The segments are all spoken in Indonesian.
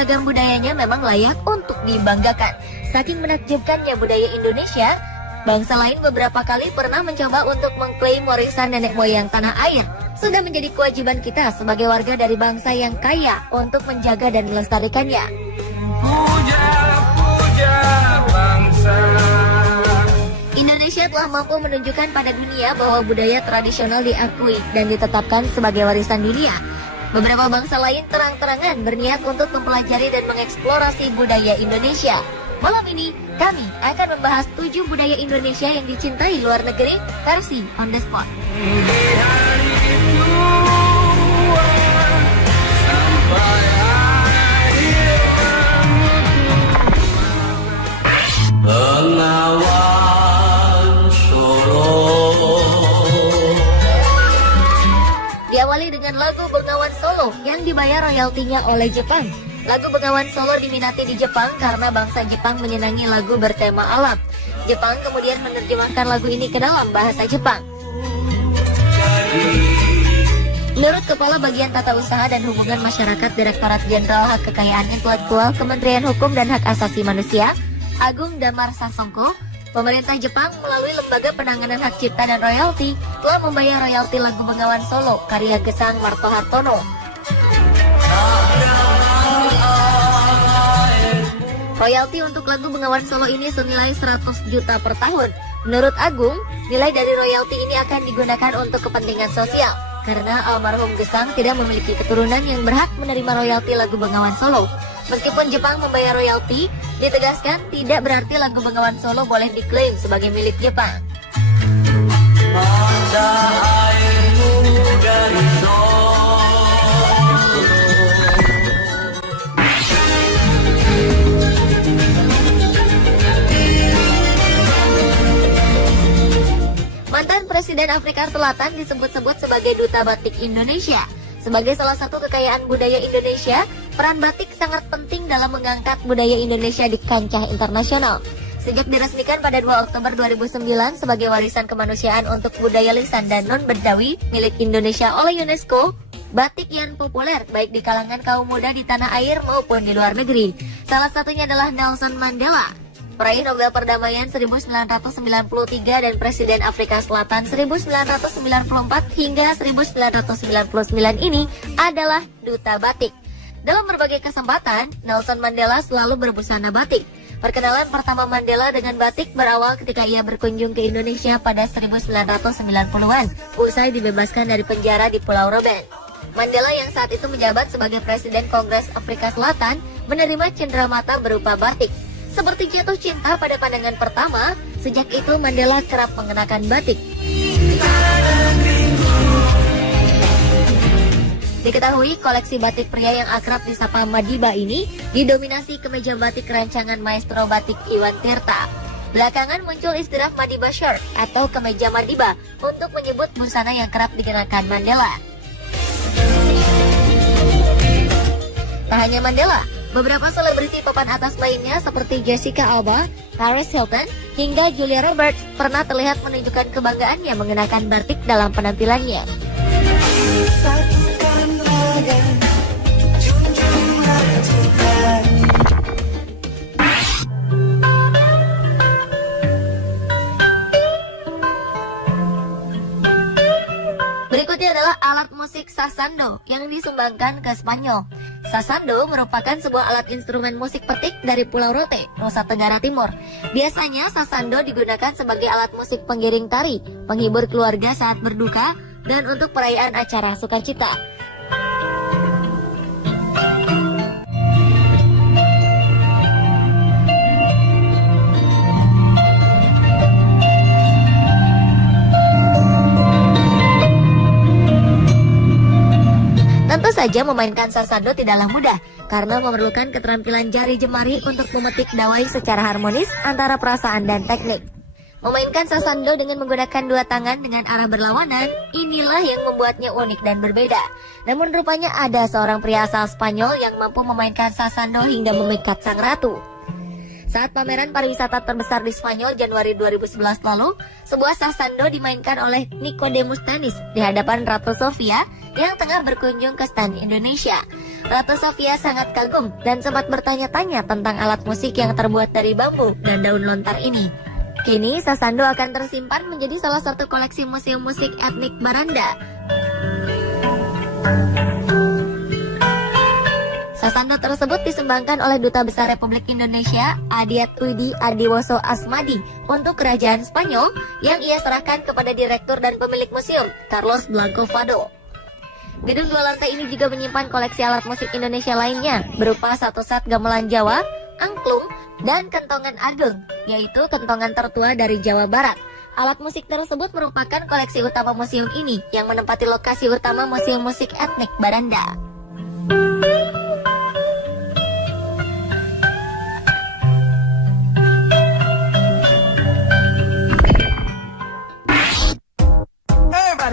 beragam budayanya memang layak untuk dibanggakan. Saking menakjubkannya budaya Indonesia, bangsa lain beberapa kali pernah mencoba untuk mengklaim warisan nenek moyang tanah air. Sudah menjadi kewajiban kita sebagai warga dari bangsa yang kaya untuk menjaga dan melestarikannya. Puja bangsa. Indonesia telah mampu menunjukkan pada dunia bahwa budaya tradisional diakui dan ditetapkan sebagai warisan dunia. Beberapa bangsa lain terang-terangan berniat untuk mempelajari dan mengeksplorasi budaya Indonesia. Malam ini, kami akan membahas 7 budaya Indonesia yang dicintai luar negeri versi On The Spot. Diawali dengan lagu Bengawan Solo yang dibayar royaltinya oleh Jepang. Lagu Bengawan Solo diminati di Jepang karena bangsa Jepang menyenangi lagu bertema alam. Jepang kemudian menerjemahkan lagu ini ke dalam bahasa Jepang. Menurut Kepala Bagian Tata Usaha dan Hubungan Masyarakat Direktorat Jenderal Hak Kekayaan Intelektual Kementerian Hukum dan Hak Asasi Manusia, Agung Damar Sasongko, pemerintah Jepang melalui Lembaga Penanganan Hak Cipta dan Royalti telah membayar royalti lagu Bengawan Solo karya Gesang Martohartono. Royalti untuk lagu Bengawan Solo ini senilai 100 juta per tahun. Menurut Agung, nilai dari royalti ini akan digunakan untuk kepentingan sosial karena almarhum Gesang tidak memiliki keturunan yang berhak menerima royalti lagu Bengawan Solo. Meskipun Jepang membayar royalti, ditegaskan tidak berarti lagu Bengawan Solo boleh diklaim sebagai milik Jepang. Mantan Presiden Afrika Selatan disebut-sebut sebagai Duta Batik Indonesia. Sebagai salah satu kekayaan budaya Indonesia, peran batik sangat penting dalam mengangkat budaya Indonesia di kancah internasional. Sejak diresmikan pada 2 Oktober 2009 sebagai warisan kemanusiaan untuk budaya lisan dan non-Bedawi milik Indonesia oleh UNESCO, batik yang populer baik di kalangan kaum muda di tanah air maupun di luar negeri. Salah satunya adalah Nelson Mandela, peraih Nobel Perdamaian 1993 dan Presiden Afrika Selatan 1994 hingga 1999 ini adalah Duta Batik. Dalam berbagai kesempatan, Nelson Mandela selalu berbusana batik. Perkenalan pertama Mandela dengan batik berawal ketika ia berkunjung ke Indonesia pada 1990-an, usai dibebaskan dari penjara di Pulau Robben. Mandela yang saat itu menjabat sebagai Presiden Kongres Afrika Selatan menerima cenderamata berupa batik. Seperti jatuh cinta pada pandangan pertama, sejak itu Mandela kerap mengenakan batik. Diketahui koleksi batik pria yang akrab disapa Madiba ini didominasi kemeja batik rancangan maestro batik Iwan Tirta. Belakangan muncul istilah Madiba shirt atau kemeja Madiba untuk menyebut busana yang kerap dikenakan Mandela. Tak hanya Mandela, beberapa selebriti papan atas lainnya seperti Jessica Alba, Paris Hilton, hingga Julia Roberts pernah terlihat menunjukkan kebanggaannya mengenakan batik dalam penampilannya. Berikutnya adalah alat musik sasando yang disumbangkan ke Spanyol. Sasando merupakan sebuah alat instrumen musik petik dari Pulau Rote, Nusa Tenggara Timur. Biasanya sasando digunakan sebagai alat musik pengiring tari, penghibur keluarga saat berduka, dan untuk perayaan acara sukacita. Tentu saja memainkan sasando tidaklah mudah karena memerlukan keterampilan jari jemari untuk memetik dawai secara harmonis antara perasaan dan teknik. Memainkan sasando dengan menggunakan dua tangan dengan arah berlawanan, inilah yang membuatnya unik dan berbeda. Namun rupanya ada seorang pria asal Spanyol yang mampu memainkan sasando hingga memikat sang ratu. Saat pameran pariwisata terbesar di Spanyol Januari 2011 lalu, sebuah sasando dimainkan oleh Nicodemus Tanis di hadapan Ratu Sofia yang tengah berkunjung ke stand Indonesia. Ratu Sofia sangat kagum dan sempat bertanya-tanya tentang alat musik yang terbuat dari bambu dan daun lontar ini. Kini, sasando akan tersimpan menjadi salah satu koleksi museum musik etnik Baranda. Sasando tersebut disumbangkan oleh Duta Besar Republik Indonesia, Adiatwidi Adiwoso Asmadi, untuk Kerajaan Spanyol yang ia serahkan kepada Direktur dan pemilik museum, Carlos Blanco Fado. Gedung 2 lantai ini juga menyimpan koleksi alat musik Indonesia lainnya, berupa satu set gamelan Jawa, angklung, dan kentongan agung, yaitu kentongan tertua dari Jawa Barat. Alat musik tersebut merupakan koleksi utama museum ini, yang menempati lokasi utama Museum Musik Etnik Baranda.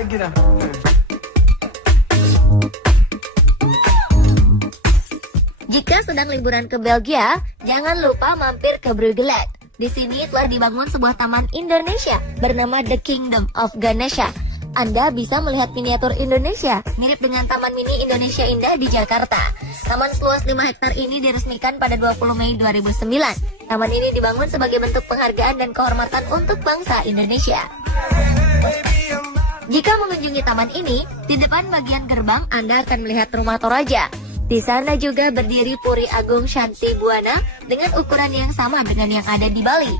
Get up. Jika sedang liburan ke Belgia, jangan lupa mampir ke Brugeland. Di sini telah dibangun sebuah taman Indonesia bernama The Kingdom of Ganesha. Anda bisa melihat miniatur Indonesia, mirip dengan Taman Mini Indonesia Indah di Jakarta. Taman seluas 5 hektar ini diresmikan pada 20 Mei 2009. Taman ini dibangun sebagai bentuk penghargaan dan kehormatan untuk bangsa Indonesia. Jika mengunjungi taman ini, di depan bagian gerbang Anda akan melihat rumah Toraja. Di sana juga berdiri Puri Agung Shanti Buana dengan ukuran yang sama dengan yang ada di Bali.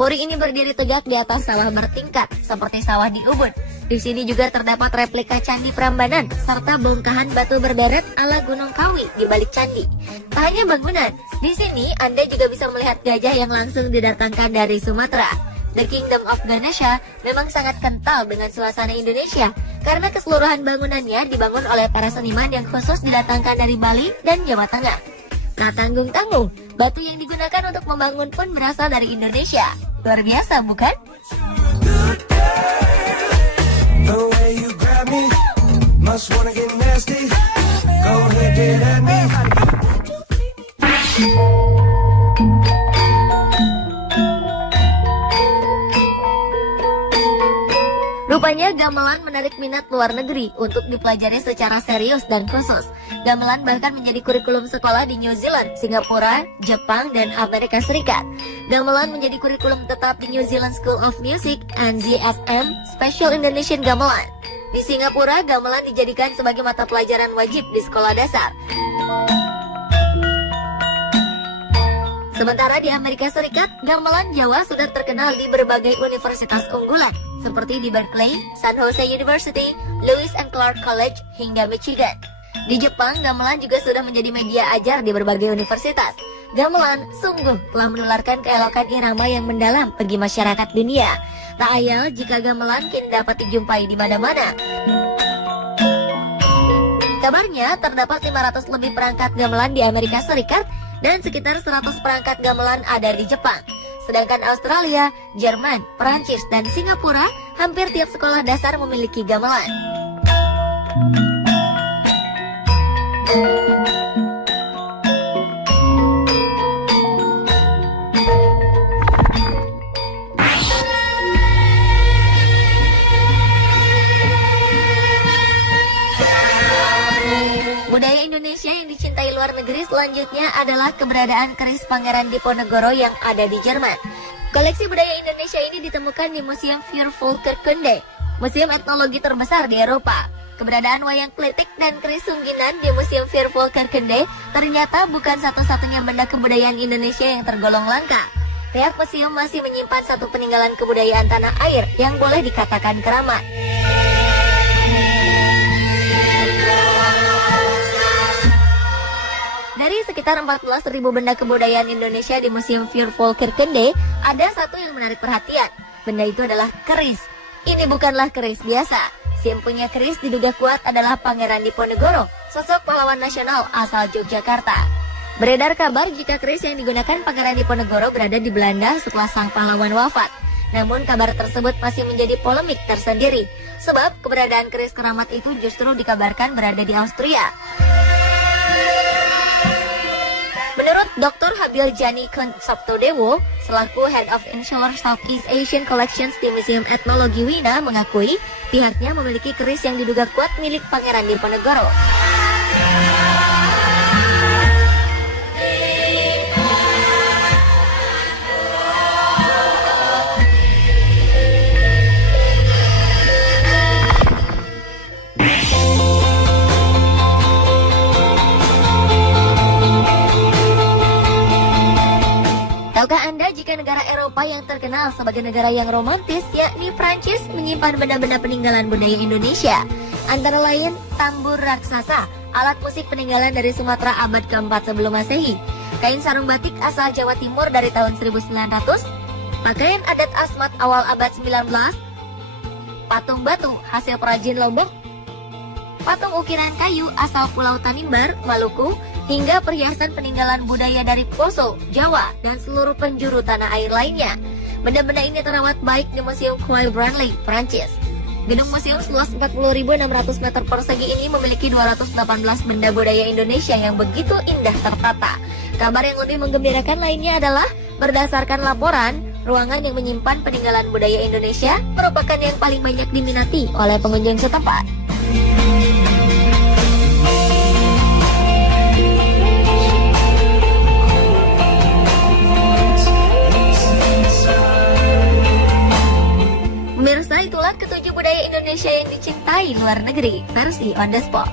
Puri ini berdiri tegak di atas sawah bertingkat, seperti sawah di Ubud. Di sini juga terdapat replika Candi Prambanan, serta bongkahan batu berderet ala Gunung Kawi di balik candi. Tak hanya bangunan, di sini Anda juga bisa melihat gajah yang langsung didatangkan dari Sumatera. The Kingdom of Ganesha memang sangat kental dengan suasana Indonesia karena keseluruhan bangunannya dibangun oleh para seniman yang khusus didatangkan dari Bali dan Jawa Tengah. Tak tanggung-tanggung, batu yang digunakan untuk membangun pun berasal dari Indonesia. Luar biasa, bukan? Rupanya gamelan menarik minat luar negeri untuk dipelajari secara serius dan khusus. Gamelan bahkan menjadi kurikulum sekolah di New Zealand, Singapura, Jepang, dan Amerika Serikat. Gamelan menjadi kurikulum tetap di New Zealand School of Music (NZSM) Special Indonesian Gamelan. Di Singapura, gamelan dijadikan sebagai mata pelajaran wajib di sekolah dasar. Sementara di Amerika Serikat, gamelan Jawa sudah terkenal di berbagai universitas unggulan, seperti di Berkeley, San Jose University, Lewis and Clark College, hingga Michigan. Di Jepang, gamelan juga sudah menjadi media ajar di berbagai universitas. Gamelan sungguh telah menularkan keelokan irama yang mendalam bagi masyarakat dunia. Tak ayal jika gamelan kini dapat dijumpai di mana-mana. Kabarnya, terdapat 500 lebih perangkat gamelan di Amerika Serikat dan sekitar 100 perangkat gamelan ada di Jepang. Sedangkan Australia, Jerman, Perancis, dan Singapura hampir tiap sekolah dasar memiliki gamelan. Budaya Indonesia yang dicintai luar negeri selanjutnya adalah keberadaan keris Pangeran Diponegoro yang ada di Jerman. Koleksi budaya Indonesia ini ditemukan di Museum Viervolkerkunde, museum etnologi terbesar di Eropa. Keberadaan wayang kletik dan keris sungginan di Museum Viervolkerkunde ternyata bukan satu-satunya benda kebudayaan Indonesia yang tergolong langka. Pihak museum masih menyimpan satu peninggalan kebudayaan tanah air yang boleh dikatakan keramat. Dari sekitar 14.000 benda kebudayaan Indonesia di Museum Viervolkerkunde, ada satu yang menarik perhatian. Benda itu adalah keris. Ini bukanlah keris biasa. Si yang punya keris diduga kuat adalah Pangeran Diponegoro, sosok pahlawan nasional asal Yogyakarta. Beredar kabar jika keris yang digunakan Pangeran Diponegoro berada di Belanda setelah sang pahlawan wafat. Namun kabar tersebut masih menjadi polemik tersendiri, sebab keberadaan keris keramat itu justru dikabarkan berada di Austria. Menurut Dr. Habil Jani Sabtodewo, selaku Head of Insular Southeast Asian Collections di Museum Etnologi Wina, mengakui pihaknya memiliki keris yang diduga kuat milik Pangeran Diponegoro. Eropa yang terkenal sebagai negara yang romantis, yakni Prancis, menyimpan benda-benda peninggalan budaya Indonesia. Antara lain tambur raksasa, alat musik peninggalan dari Sumatera abad keempat sebelum Masehi, kain sarung batik asal Jawa Timur dari tahun 1900, pakaian adat Asmat awal abad 19, patung batu hasil perajin Lombok, patung ukiran kayu asal Pulau Tanimbar, Maluku, hingga perhiasan peninggalan budaya dari Poso, Jawa, dan seluruh penjuru tanah air lainnya. Benda-benda ini terawat baik di Museum Quai Branly, Prancis. Gedung museum seluas 40.600 meter persegi ini memiliki 218 benda budaya Indonesia yang begitu indah tertata. Kabar yang lebih menggembirakan lainnya adalah, berdasarkan laporan, ruangan yang menyimpan peninggalan budaya Indonesia merupakan yang paling banyak diminati oleh pengunjung setempat. Pemirsa, itulah ketujuh budaya Indonesia yang dicintai luar negeri versi On The Spot.